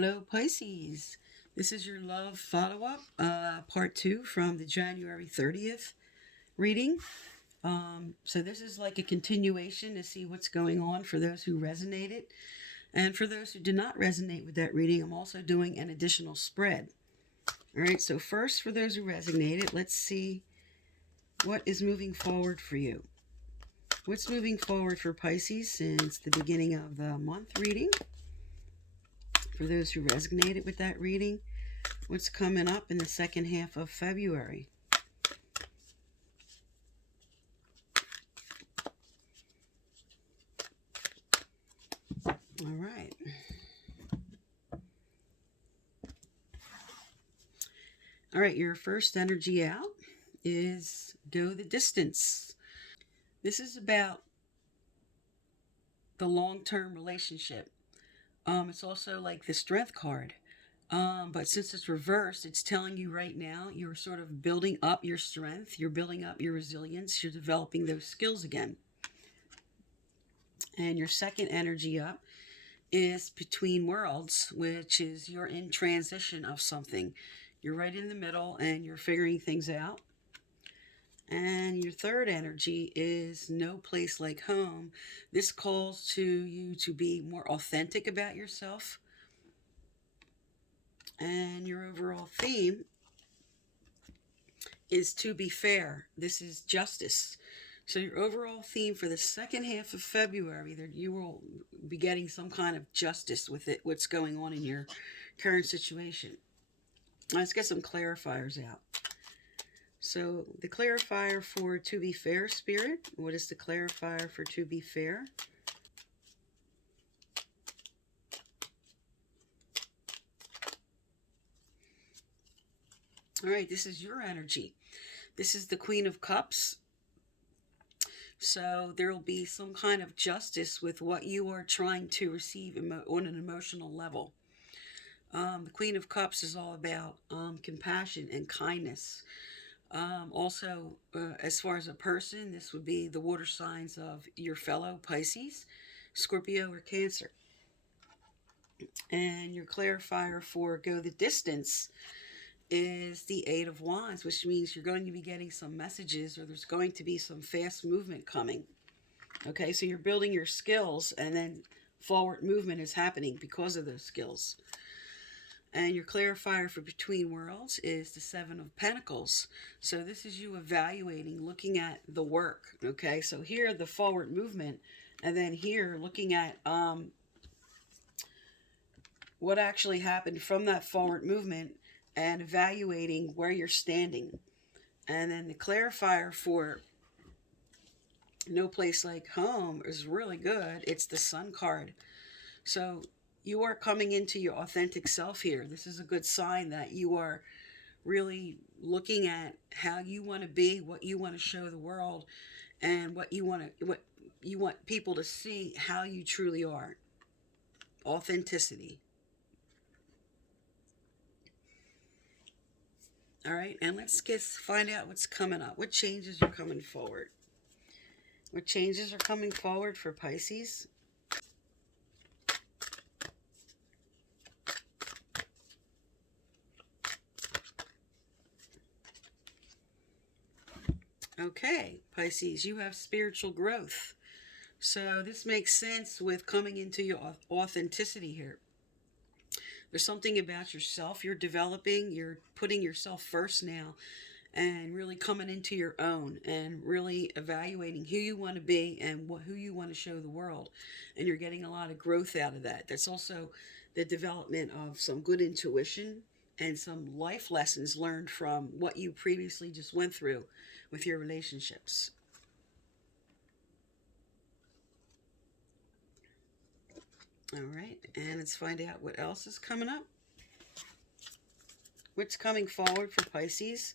Hello, Pisces. This is your love follow-up, part 2 from the January 30th reading. So this is like a continuation to see what's going on for those who resonated. And for those who did not resonate with that reading, I'm also doing an additional spread. All right, so first, for those who resonated, let's see what is moving forward for you. What's moving forward for Pisces since the beginning of the month reading? For those who resonated with that reading, what's coming up in the second half of February? All right. All right, your first energy out is go the distance. This is about the long-term relationship. It's also like the strength card. But since it's reversed, it's telling you right now you're sort of building up your strength, you're building up your resilience, you're developing those skills again. And your second energy up is between worlds, which is you're in transition of something. You're right in the middle and you're figuring things out. And your third energy is no place like home. This calls to you to be more authentic about yourself. And your overall theme is to be fair. This is justice. So your overall theme for the second half of February, that you will be getting some kind of justice with it, what's going on in your current situation. Let's get some clarifiers out. So the clarifier for to be fair, Spirit. What is the clarifier for to be fair? All right, this is your energy. This is the Queen of Cups. So there will be some kind of justice with what you are trying to receive on an emotional level. The Queen of Cups is all about compassion and kindness. Also, as far as a person, this would be the water signs of your fellow Pisces, Scorpio, or Cancer. And your clarifier for go the distance is the Eight of Wands, which means you're going to be getting some messages, or there's going to be some fast movement coming. Okay, so you're building your skills, and then forward movement is happening because of those skills. And your clarifier for between worlds is the Seven of Pentacles. So this is you evaluating, looking at the work. Okay, so here the forward movement, and then here looking at what actually happened from that forward movement and evaluating where you're standing. And then the clarifier for no place like home is really good. It's the Sun card. So you are coming into your authentic self here. This is a good sign that you are really looking at how you want to be, what you want to show the world, and what you want people to see how you truly are. Authenticity. All right, and let's find out what's coming up. What changes are coming forward? What changes are coming forward for Pisces? Okay, Pisces, you have spiritual growth. So this makes sense with coming into your authenticity here. There's something about yourself you're developing. You're putting yourself first now and really coming into your own and really evaluating who you want to be and who you want to show the world. And you're getting a lot of growth out of that. That's also the development of some good intuition and some life lessons learned from what you previously just went through with your relationships. All right, and let's find out what else is coming up. What's coming forward for Pisces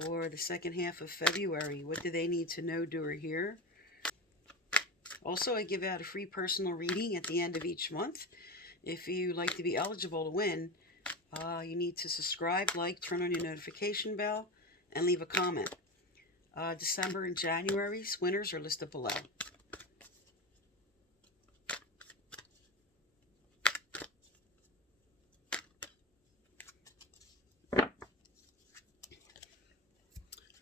for the second half of February? What do they need to know, doer here? Also, I give out a free personal reading at the end of each month. If you like to be eligible to win, you need to subscribe, like, turn on your notification bell, and leave a comment. December and January's winners are listed below.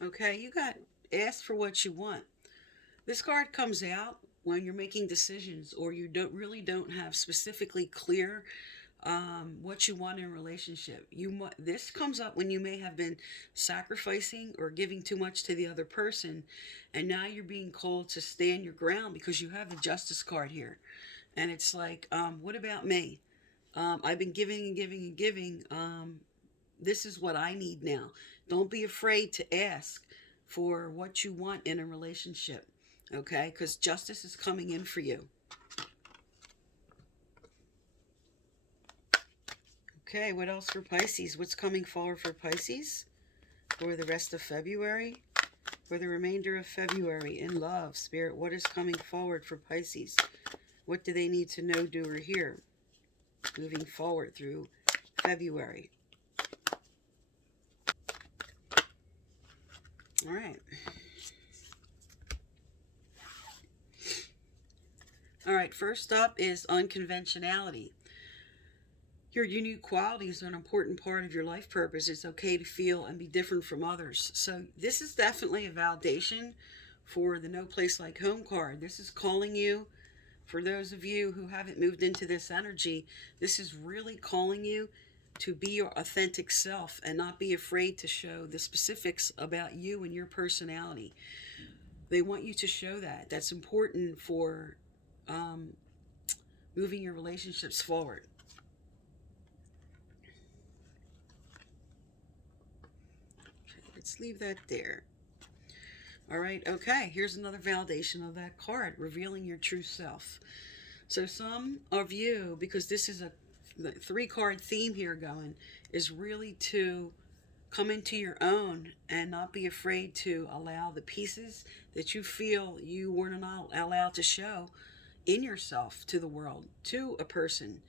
Okay, you got ask for what you want. This card comes out when you're making decisions or you don't have specifically clear what you want in a relationship. This comes up when you may have been sacrificing or giving too much to the other person, and now you're being called to stand your ground because you have the Justice card here, and it's like, what about me? I've been giving and giving and giving. This is what I need now. Don't be afraid to ask for what you want in a relationship, okay? Because justice is coming in for you. Okay, what else for Pisces? What's coming forward for Pisces for the rest of February? For the remainder of February in love, Spirit, what is coming forward for Pisces? What do they need to know, do, or hear moving forward through February? All right. All right, first up is unconventionality. Your unique qualities are an important part of your life purpose. It's okay to feel and be different from others. So this is definitely a validation for the No Place Like Home card. This is calling you, for those of you who haven't moved into this energy, this is really calling you to be your authentic self and not be afraid to show the specifics about you and your personality. They want you to show that. That's important for moving your relationships forward. Let's leave that there. All right, okay, here's another validation of that card, revealing your true self. So some of you, because this is a 3-card theme here going, is really to come into your own and not be afraid to allow the pieces that you feel you were not allowed to show in yourself to the world, to a person.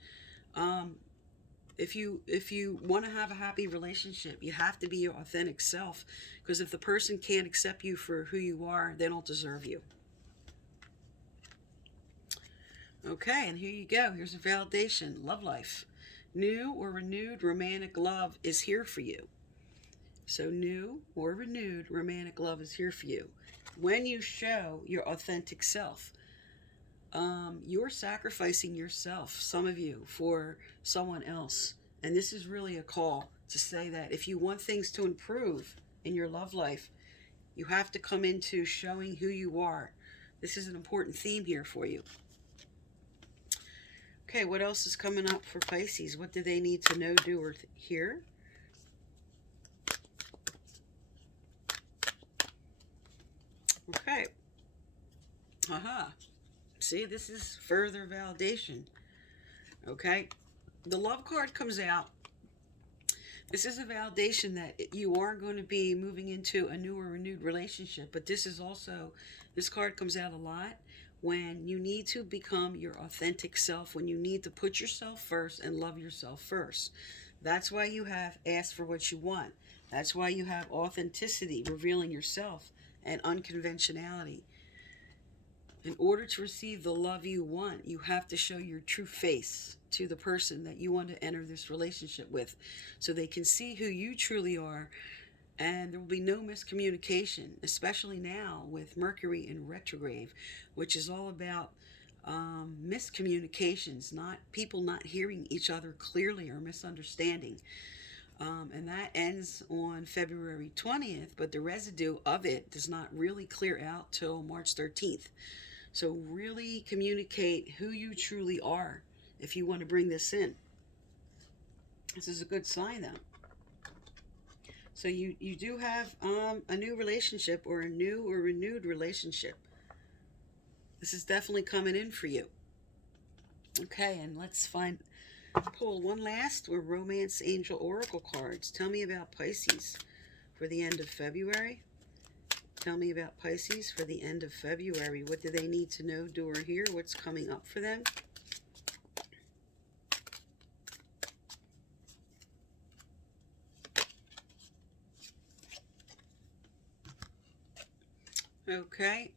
If you want to have a happy relationship, you have to be your authentic self, because if the person can't accept you for who you are, they don't deserve you. Okay, and here you go. Here's a validation. Love life. New or renewed romantic love is here for you. So new or renewed romantic love is here for you. When you show your authentic self, you're sacrificing yourself, some of you, for someone else. And this is really a call to say that if you want things to improve in your love life, you have to come into showing who you are. This is an important theme here for you. Okay, what else is coming up for Pisces? What do they need to know, do, or hear? Okay. Aha. See, this is further validation. Okay. The love card comes out. This is a validation that you are going to be moving into a new or renewed relationship. But this is also, this card comes out a lot when you need to become your authentic self, when you need to put yourself first and love yourself first. That's why you have asked for what you want. That's why you have authenticity, revealing yourself, and unconventionality. In order to receive the love you want, you have to show your true face to the person that you want to enter this relationship with, so they can see who you truly are, and there will be no miscommunication, especially now with Mercury in retrograde, which is all about miscommunications, not people not hearing each other clearly or misunderstanding. And that ends on February 20th, but the residue of it does not really clear out till March 13th. So really communicate who you truly are if you want to bring this in. This is a good sign, though. So you do have a new relationship, or a new or renewed relationship. This is definitely coming in for you. Okay, and let's pull one last Romance Angel Oracle cards. Tell me about Pisces for the end of February. Tell me about Pisces for the end of February. What do they need to know, do, or hear? What's coming up for them? Okay.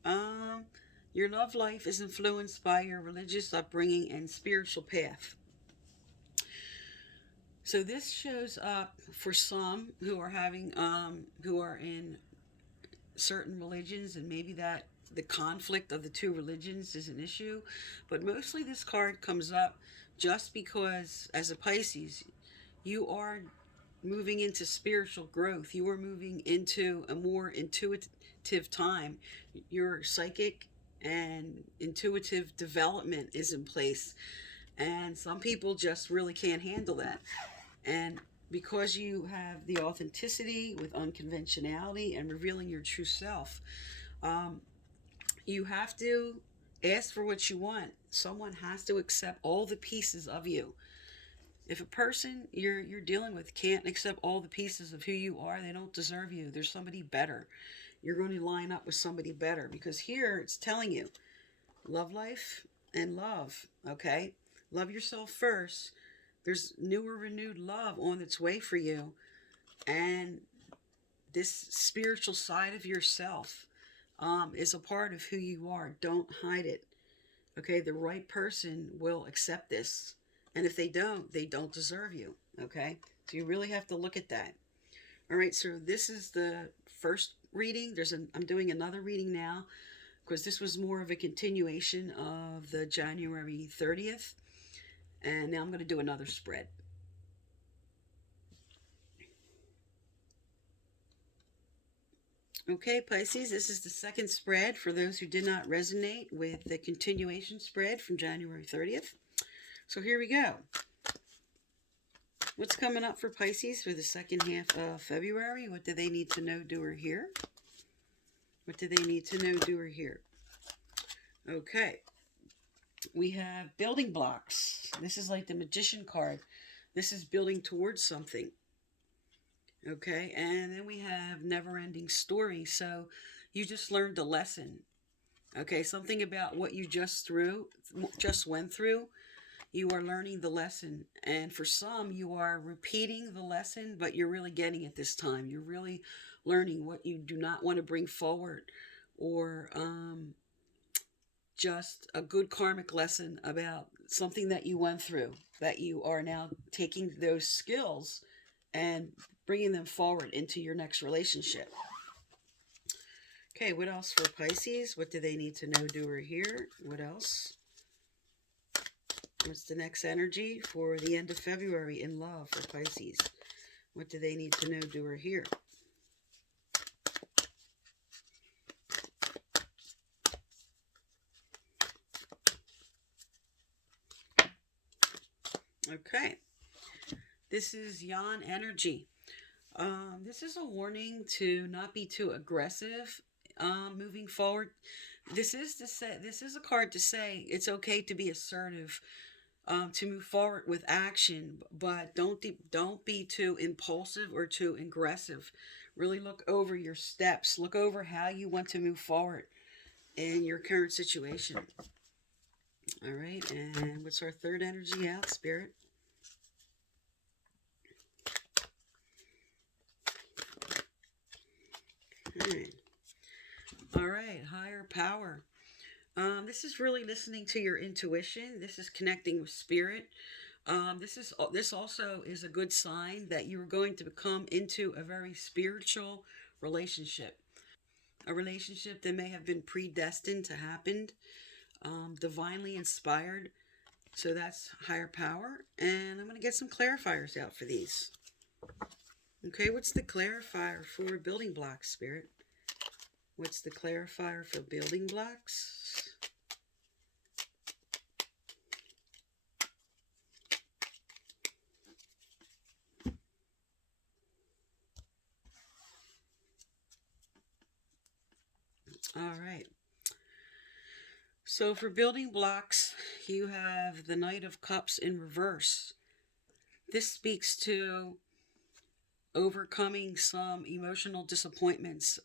Your love life is influenced by your religious upbringing and spiritual path. So this shows up for some who are having, who are in certain religions, and maybe that the conflict of the two religions is an issue. But mostly this card comes up just because, as a Pisces, you are moving into spiritual growth. You are moving into a more intuitive time. Your psychic and intuitive development is in place. And some people just really can't handle that. And because you have the authenticity with unconventionality and revealing your true self, um, you have to ask for what you want. Someone has to accept all the pieces of you. If a person you're dealing with can't accept all the pieces of who you are, they don't deserve you. There's somebody better. You're going to line up with somebody better, because here it's telling you love life and love, okay? Love yourself first. There's newer renewed love on its way for you, and this spiritual side of yourself is a part of who you are. Don't hide it. Okay, the right person will accept this. And if they don't deserve you. Okay, so you really have to look at that. All right, so this is the first reading. I'm doing another reading now because this was more of a continuation of the January 30th. And now I'm going to do another spread. Okay, Pisces, this is the second spread for those who did not resonate with the continuation spread from January 30th. So here we go. What's coming up for Pisces for the second half of February? What do they need to know, do, or hear? What do they need to know, do, or hear? Okay. We have building blocks. This is like the Magician card. This is building towards something. Okay, and then we have never-ending story. So you just learned a lesson. Okay, something about what you just went through. You are learning the lesson, and for some, you are repeating the lesson, but you're really getting it this time. You're really learning what you do not want to bring forward, or just a good karmic lesson about something that you went through, that you are now taking those skills and bringing them forward into your next relationship. Okay, what else for Pisces? What do they need to know, do, or hear? What else? What's the next energy for the end of February in love for Pisces? What do they need to know, do, or hear? Okay. This is Yan energy. This is a warning to not be too aggressive moving forward. This is a card to say it's okay to be assertive, to move forward with action, but don't be too impulsive or too aggressive. Really look over your steps. Look over how you want to move forward in your current situation. All right, and what's our third energy out, Spirit? Okay. All right, higher power. This is really listening to your intuition. This is connecting with spirit. This also is a good sign that you're going to come into a very spiritual relationship. A relationship that may have been predestined to happen, divinely inspired. So that's higher power. And I'm going to get some clarifiers out for these. Okay, what's the clarifier for building blocks, Spirit? What's the clarifier for building blocks? All right. So for building blocks, you have the Knight of Cups in reverse. This speaks to overcoming some emotional disappointments.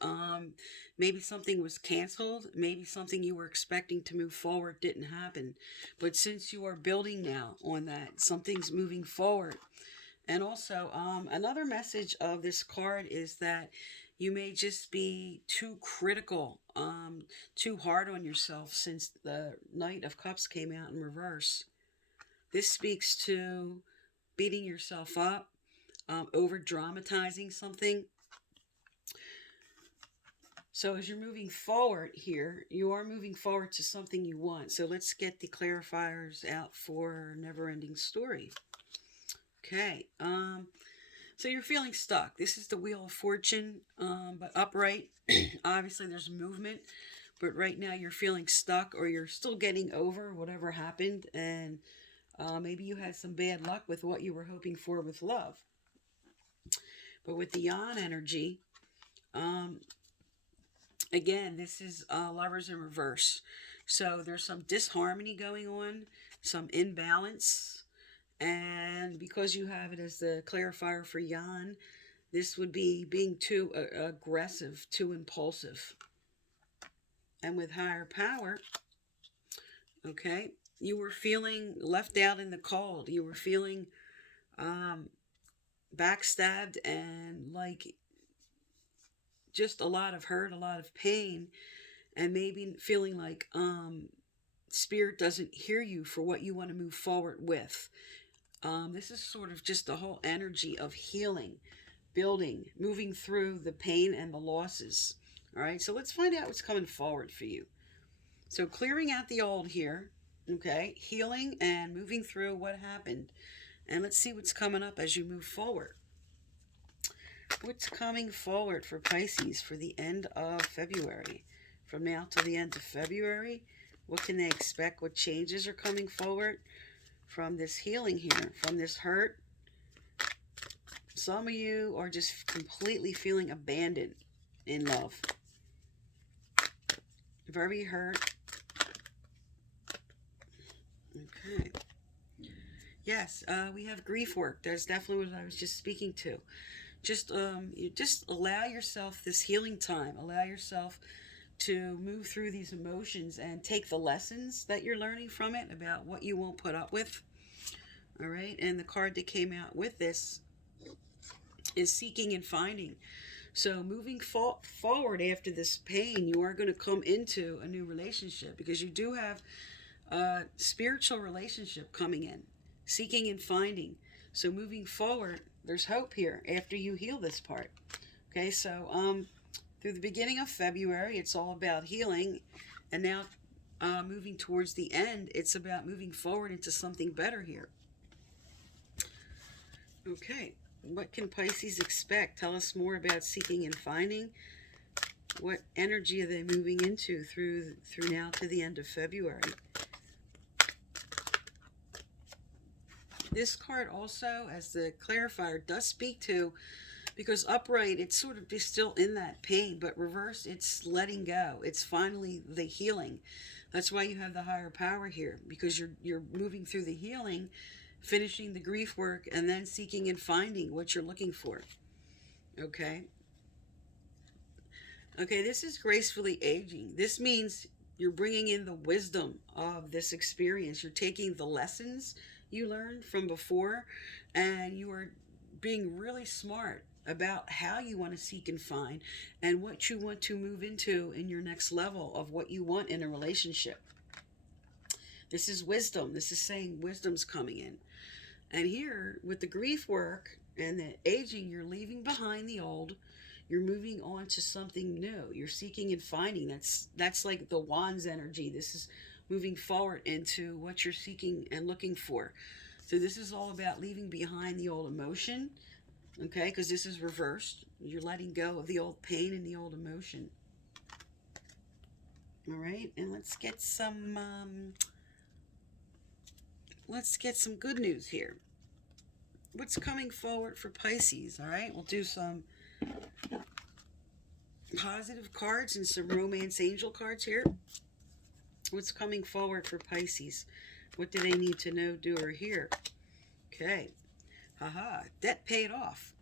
Maybe something was canceled. Maybe something you were expecting to move forward didn't happen. But since you are building now on that, something's moving forward. And also, another message of this card is that you may just be too critical, too hard on yourself since the Knight of Cups came out in reverse. This speaks to beating yourself up, over dramatizing something. So as you're moving forward here, you are moving forward to something you want. So let's get the clarifiers out for Never Ending Story. Okay. So you're feeling stuck. This is the Wheel of Fortune, but upright. Obviously, there's movement, but right now you're feeling stuck, or you're still getting over whatever happened, and maybe you had some bad luck with what you were hoping for with love. But with the Yan energy, um, again, this is lovers in reverse. So there's some disharmony going on, some imbalance. And because you have it as the clarifier for Yan, this would be being too aggressive, too impulsive. And with higher power, okay, you were feeling left out in the cold. You were feeling backstabbed and like just a lot of hurt, a lot of pain, and maybe feeling like spirit doesn't hear you for what you want to move forward with. This is sort of just the whole energy of healing, building, moving through the pain and the losses. All right, so let's find out what's coming forward for you. So clearing out the old here, okay, healing and moving through what happened. And let's see what's coming up as you move forward. What's coming forward for Pisces for the end of February? From now till the end of February, what can they expect? What changes are coming forward from this healing here, from this hurt? Some of you are just completely feeling abandoned in love. Very hurt. Okay. Yes, we have grief work. That's definitely what I was just speaking to. You just allow yourself this healing time. Allow yourself to move through these emotions and take the lessons that you're learning from it about what you won't put up with. All right, and the card that came out with this is seeking and finding. So moving forward after this pain, you are going to come into a new relationship because you do have a spiritual relationship coming in, seeking and finding. So moving forward, there's hope here after you heal this part. Okay, so through the beginning of February, it's all about healing, and now moving towards the end, it's about moving forward into something better here. Okay, what can Pisces expect? Tell us more about seeking and finding. What energy are they moving into through now to the end of February? This card also, as the clarifier, does speak to, because upright, it's sort of just still in that pain, but reverse, it's letting go. It's finally the healing. That's why you have the higher power here, because you're moving through the healing, finishing the grief work, and then seeking and finding what you're looking for. Okay? Okay, this is gracefully aging. This means you're bringing in the wisdom of this experience. You're taking the lessons you learned from before, and you are being really smart about how you want to seek and find and what you want to move into in your next level of what you want in a relationship. This is wisdom. This is saying wisdom's coming in. And here, with the grief work and the aging, you're leaving behind the old. You're moving on to something new. You're seeking and finding. That's like the Wands energy. This is moving forward into what you're seeking and looking for. So this is all about leaving behind the old emotion, okay? Because this is reversed. You're letting go of the old pain and the old emotion. All right, and let's get some good news here. What's coming forward for Pisces? All right, we'll do some positive cards and some romance angel cards here. What's coming forward for Pisces? What do they need to know, do, or hear? Okay. Haha. Debt paid off.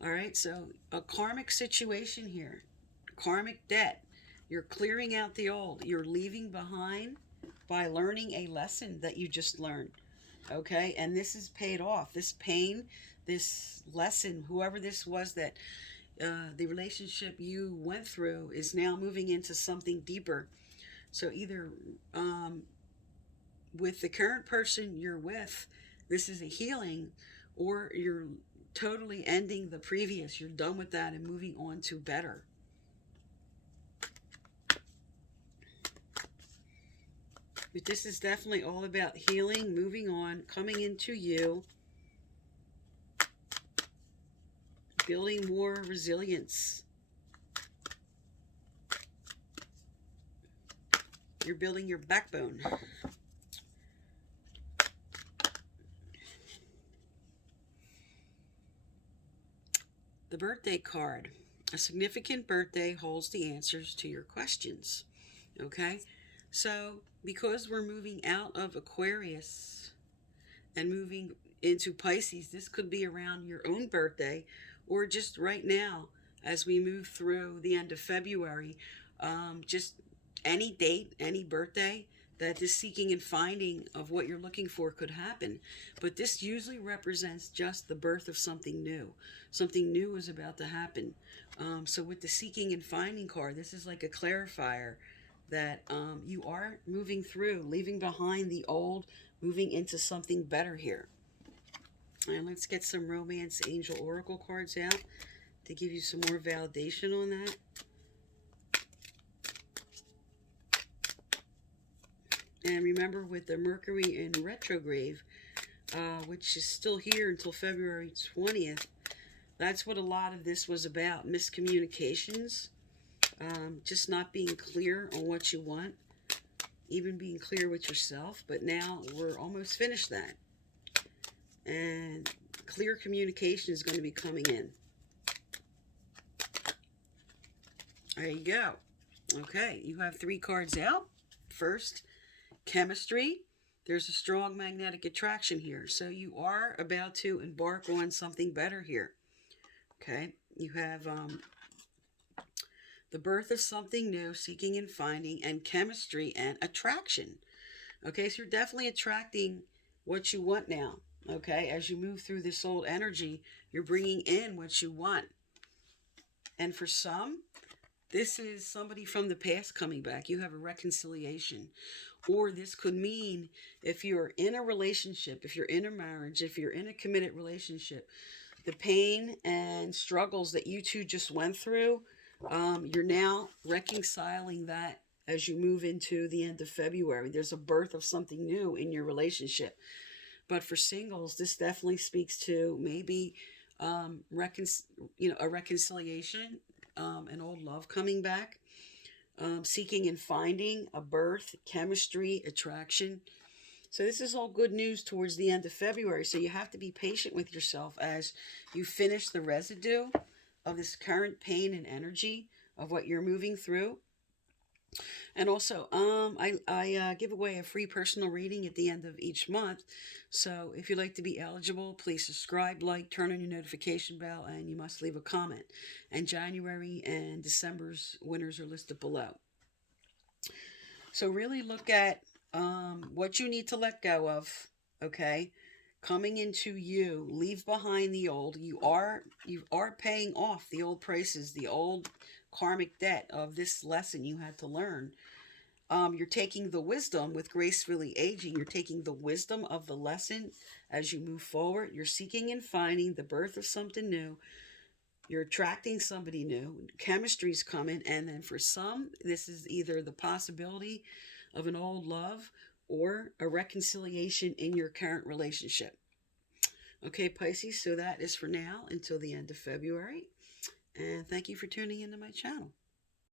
All right. So a karmic situation here. Karmic debt. You're clearing out the old. You're leaving behind by learning a lesson that you just learned. Okay. And this is paid off. This pain, this lesson, whoever this was that the relationship you went through is now moving into something deeper. So either with the current person you're with, this is a healing, or you're totally ending the previous. You're done with that and moving on to better. But this is definitely all about healing, moving on, coming into you, building more resilience. You're building your backbone. The birthday card. A significant birthday holds the answers to your questions. Okay? So, because we're moving out of Aquarius and moving into Pisces, this could be around your own birthday or just right now as we move through the end of February. Just any date, any birthday that this seeking and finding of what you're looking for could happen. But this usually represents just the birth of something new. Something new is about to happen. So with the seeking and finding card, this is like a clarifier that you are moving through, leaving behind the old, moving into something better here. And let's get some Romance Angel Oracle cards out to give you some more validation on that. And remember, with the Mercury in retrograde, which is still here until February 20th, that's what a lot of this was about. Miscommunications, just not being clear on what you want, even being clear with yourself. But now we're almost finished that. And clear communication is going to be coming in. There you go. Okay, you have 3 cards out. First, chemistry. There's a strong magnetic attraction here. So you are about to embark on something better here. Okay, you have the birth of something new, seeking and finding, and chemistry and attraction. Okay, so you're definitely attracting what you want now. Okay, as you move through this old energy, you're bringing in what you want. And for some, this is somebody from the past coming back. You have a reconciliation. Or this could mean if you're in a relationship, if you're in a marriage, if you're in a committed relationship, the pain and struggles that you two just went through, you're now reconciling that as you move into the end of February. There's a birth of something new in your relationship. But for singles, this definitely speaks to maybe a reconciliation, an old love coming back, seeking and finding, a birth, chemistry, attraction. So this is all good news towards the end of February. So you have to be patient with yourself as you finish the residue of this current pain and energy of what you're moving through. And also, I give away a free personal reading at the end of each month. So if you'd like to be eligible, please subscribe, like, turn on your notification bell, and you must leave a comment. And January and December's winners are listed below. So really look at what you need to let go of, okay? Coming into you, leave behind the old. You are paying off the old prices, the old karmic debt of this lesson you had to learn. You're taking the wisdom with gracefully aging. You're taking the wisdom of the lesson as you move forward. You're seeking and finding the birth of something new. You're attracting somebody new. Chemistry's coming. And then for some, this is either the possibility of an old love or a reconciliation in your current relationship. Okay, Pisces, so that is for now until the end of February. And thank you for tuning into my channel.